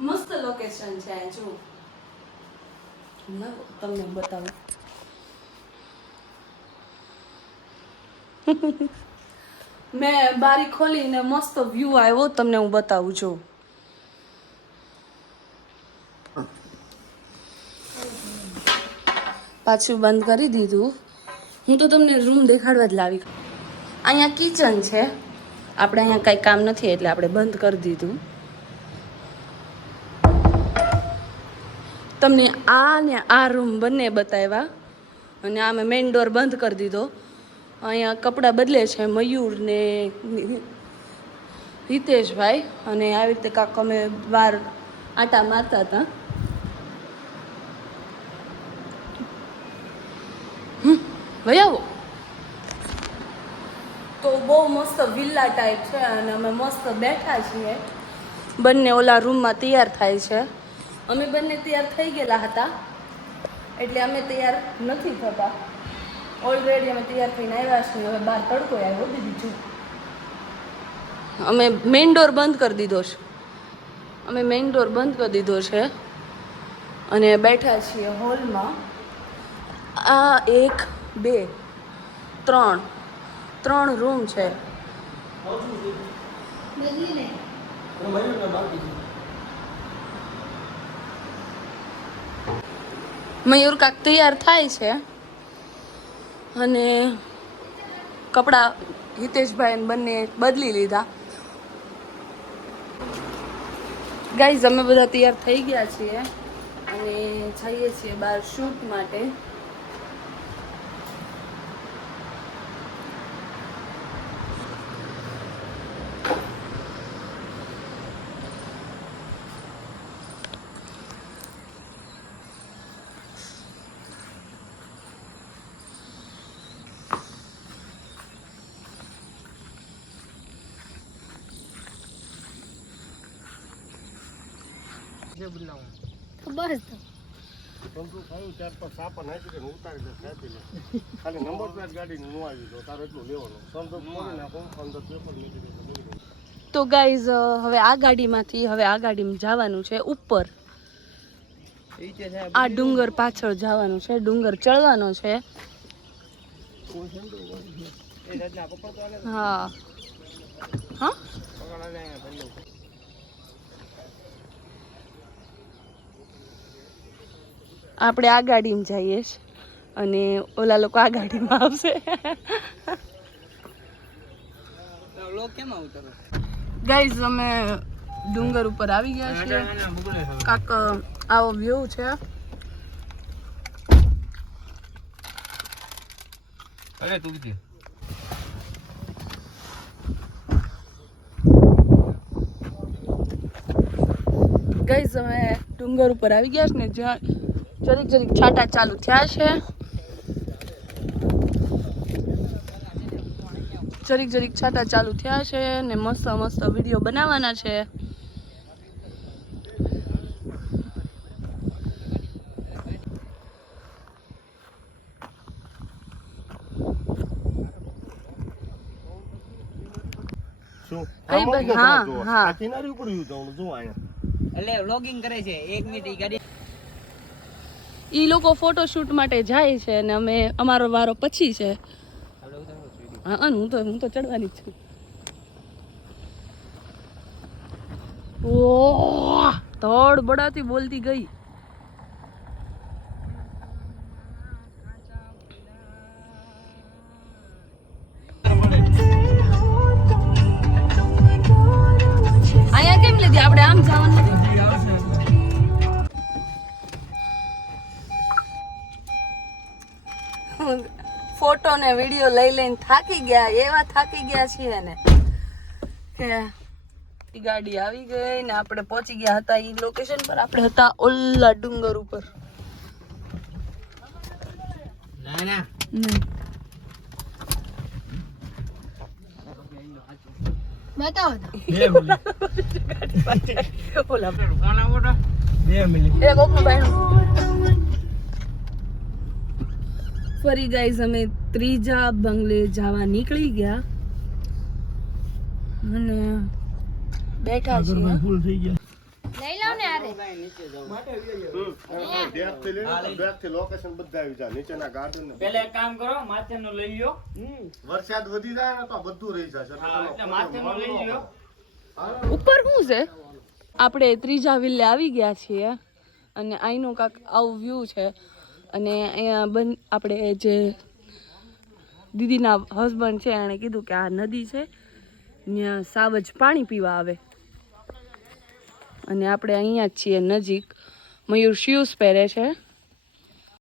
મસ્ત લોકેશન છે જો તમને બતાવું મેં બારી ખોલીને મસ્ત વ્યૂ આવ્યો તમને હું બતાવું છું પાછું બંધ કરી દીધું હું તો તમને રૂમ દેખાડવા જ લાવી અહીંયા કિચન છે આપણે અહીંયા કંઈ કામ નથી એટલે આપણે બંધ કરી દીધું તમને આ ને આ રૂમ બંને બતાવ્યા અને આ મેં મેઇન ડોર બંધ કરી દીધો અહીંયા કપડાં બદલે છે મયુર ને હિતેશભાઈ અને આવી રીતે કાંક અમે બહાર આટા મારતા હતા ભાઈ આવો તો બહુ મસ્ત વિલ્લા ટાઈપ છે અને અમે મસ્ત બેઠા છીએ બંને ઓલા રૂમમાં તૈયાર થાય છે અમે બંને તૈયાર થઈ ગયેલા હતા એટલે અમે તૈયાર નથી થતા ઓલરેડી અમે તૈયાર થઈને આવ્યા છીએ હવે બહાર તડકો આવ્યો દીધી અમે મેઇન ડોર બંધ કરી દીધો છે અમે મેઇન ડોર બંધ કરી દીધો છે અને બેઠા છીએ હોલમાં આ 1 2 3 રૂમ છે મયુર કાક તૈયાર થાય છે અને કપડાં હિતેશભાઈ બંને બદલી લીધા ગાઈઝ અમે બધા તૈયાર થઈ ગયા છીએ અને જઈએ છીએ બહાર શૂટ માટે બસ તો ખાયું ત્યાર પર સાપા નાખી દે ઉતારી દે ખાઈ લે ખાલી નંબર પ્લેટ ગાડી નું આવી દો તારે એટલું લેવાનું સમજો પૂરી નાખો અંદર પેપર મૂકી દે તો ગાઈઝ હવે આ ગાડીમાંથી હવે આ ગાડીમાં જવાનું છે ઉપર આ ડુંગર પાછળ જવાનું છે ડુંગર ચડવાનો છે હા હા આપણે આ ગાડીમાં જઈએ અને ઓલા લોકો આ ગાડીમાં આવશે ગાઈઝ અમે ડુંગર ઉપર આવી ગયા છીએ કાક આવો વ્યૂ છે અરે તું કીધી ગાઈઝ અમે ડુંગર ઉપર આવી ગયા છે ને જ્યાં જરીક છાંટા ચાલુ થયા છે જરીક છાંટા ચાલુ થયા છે ને મસ્ત વિડીયો બનાવવાના છે હા કિનારી ઉપર જો અહીંયા એટલે વ્લોગિંગ કરે છે 1 મિનિટ ઈ ગાડી ઈ લોકો ફોટોશૂટ માટે જાય છે અને અમે અમારો વારો પછી છે હા હું તો ચડવાની જ છું ઓહ ધડ બડાતી બોલતી ગઈ અહીંયા કેમ લીધી આપણે આમ જવાનું નથી ફોટો ને વિડીયો લઈને થાકી ગયા એવા થાકી ગયા છીએ ને કે ગાડી આવી ગઈ ને આપણે પહોંચી ગયા હતા ઈ લોકેશન પર આપણે હતા ઓલા ડુંગર ઉપર ના બતાવો ઓલા ફરી ગાઈઝ અમે ત્રીજા બંગલે જવા નીકળી ગયા અને બેઠા છીએ લઈ લો ને આ બેગથી લઈને બેગથી લોકેશન બધા આવી જાય નીચેના ગાર્ડન ને પેલા એક કામ કરો, માથેનું લઈ લ્યો. વરસાદ વધી જાય ને તો આ બધું રહી જશે એટલે માથેનું લઈ લ્યો. ઉપર શું છે? આપણે ત્રીજા વિલ્લે આવી ગયા છીએ અને અહીંનો કાંક આવું વ્યૂ છે અને અહીંયા આપણે જે દીદીના હસબન્ડ છે એણે કીધું કે આ નદી છે ત્યાં સાવજ પાણી પીવા આવે અને આપણે અહીંયા જ છીએ નજીક. મયુર શૂઝ પહેરે છે